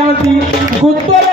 ਹੱਥੋਂ ਕੁੱਟੀ ਨਾ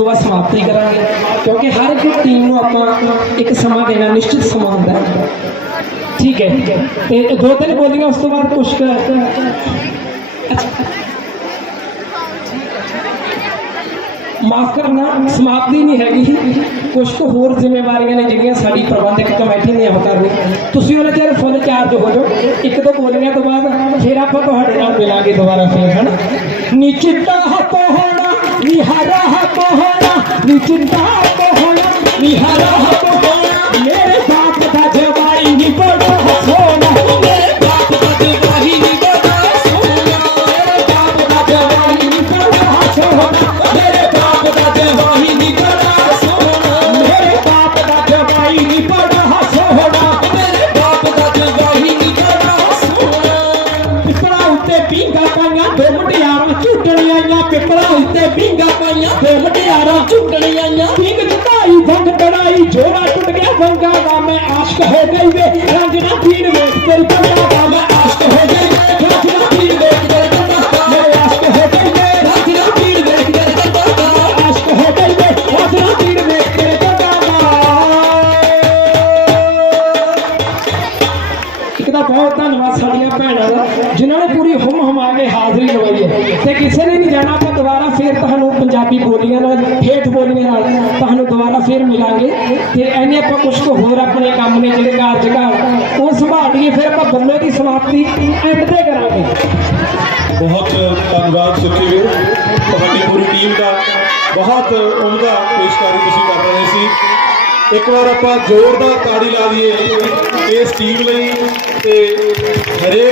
ਤੋਂ ਬਾਅਦ ਸਮਾਪਤੀ ਕਰਾਂਗੇ, ਕਿਉਂਕਿ ਹਰ ਇੱਕ ਟੀਮ ਨੂੰ ਆਪਾਂ ਇੱਕ ਸਮਾਂ ਦੇਣਾ ਨਿਸ਼ਚਿਤ ਸਮਾਂ ਹੁੰਦਾ ਹੈ। ਠੀਕ ਹੈ ਤੇ ਦੋ ਤਿੰਨ ਬੋਲੀਆਂ ਉਸ ਤੋਂ ਬਾਅਦ ਕੁਝ ਮਾਫ ਕਰਨਾ, ਸਮਾਪਤੀ ਨਹੀਂ ਹੈਗੀ। ਕੁਝ ਕੁ ਹੋਰ ਜ਼ਿੰਮੇਵਾਰੀਆਂ ਨੇ ਜਿਹੜੀਆਂ ਸਾਡੀ ਪ੍ਰਬੰਧਕ ਕਮੇਟੀ ਨੇ ਆਪ ਕਰਨੀ ਤੁਸੀਂ ਉਹਨਾਂ ਚਿਰ ਫੁੱਲ ਚਾਰਜ ਹੋ ਜਾਓ। ਇੱਕ ਦੋ ਬੋਲੀਆਂ ਤੋਂ ਬਾਅਦ ਫਿਰ ਆਪਾਂ ਤੁਹਾਡੇ ਨਾਲ ਮਿਲਾਂਗੇ ਦੁਬਾਰਾ ਫਿਰ, ਹਨਾ? ਨਿਚਿੰਤਾ ਹੱਥ ਹੋਣਾ, ਨਿਹਾਰਾ ਹੱਥ ਹੋਣਾ ਨਿਚਿੰਤਾ ਹੱਥ ਉੱਤੇ ਪਾਈਆਂ, ਦੋ ਮੁੰਡਿਆਰਾਂ ਝੁੱਟਣੀਆਂ ਆਈਆਂ ਪਿਪੜਾ ਉੱਤੇ ਪਿੰਗਾ ਪਾਈਆਂ, ਦੋ ਮੁੰਡਿਆਰਾਂ ਝੁੱਟਣੀਆਂ ਆਈਆਂ। ਪਿੰਗ ਚੁਕਾਈ ਵੰਗ ਤੜਾਈ ਜੋੜਾ ਟੁੱਟ ਗਿਆ ਭੰਗਾ ਦਾ ਮੈਂ ਆਸ਼ਕ ਹੋ ਗਈ ਵੇ। ਰੰਗ ਨਾ ਪੀੜ ਵੇਖ ਤੇਰੀ ਭੰਗਾ ਦਾ ਜਿਨ੍ਹਾਂ ਨੇ ਪੂਰੀ ਹੁਮ ਹੁਮਾ ਕੇ ਹਾਜ਼ਰੀ ਲਵਾਈ ਹੈ। ਤੇ ਕਿਸੇ ਨੇ ਨਹੀਂ ਜਾਣਾ, ਆਪਾਂ ਦੁਬਾਰਾ ਫੇਰ ਤੁਹਾਨੂੰ ਪੰਜਾਬੀ ਬੋਲੀਆਂ ਨਾਲ ਠੇਠ ਬੋਲੀਆਂ ਨਾਲ ਤੁਹਾਨੂੰ ਦੁਬਾਰਾ ਫੇਰ ਮਿਲਾਂਗੇ। ਤੇ ਐਨੇ ਆਪਾਂ ਕੁਝ ਕੁ ਹੋਰ ਆਪਣੇ ਕੰਮ ਨੇ, ਜਿਹੜੇ ਕਾਰਜ ਘਰ ਉਹ ਸੰਭਾਲ ਲਈਏ ਫਿਰ ਆਪਾਂ ਬੱਲੇ ਦੀ ਸਮਾਪਤੀ ਐਂਡ ਤੇ ਕਰਾਂਗੇ। ਬਹੁਤ ਧੰਨਵਾਦ ਸੁਖੀ ਵੀਰ। ਤੁਹਾਡੀ ਪੂਰੀ ਟੀਮ ਦਾ ਬਹੁਤ ਉਮਦਾ ਪੇਸ਼ਕਾਰੀ ਤੁਸੀਂ ਕਰ ਰਹੇ ਸੀ। ਇੱਕ ਵਾਰ ਆਪਾਂ ਜ਼ੋਰਦਾਰ ਤਾੜੀ ਲਾ ਦਈਏ ਇਸ ਟੀਮ ਲਈ ਤੇ ਹਰੇਕ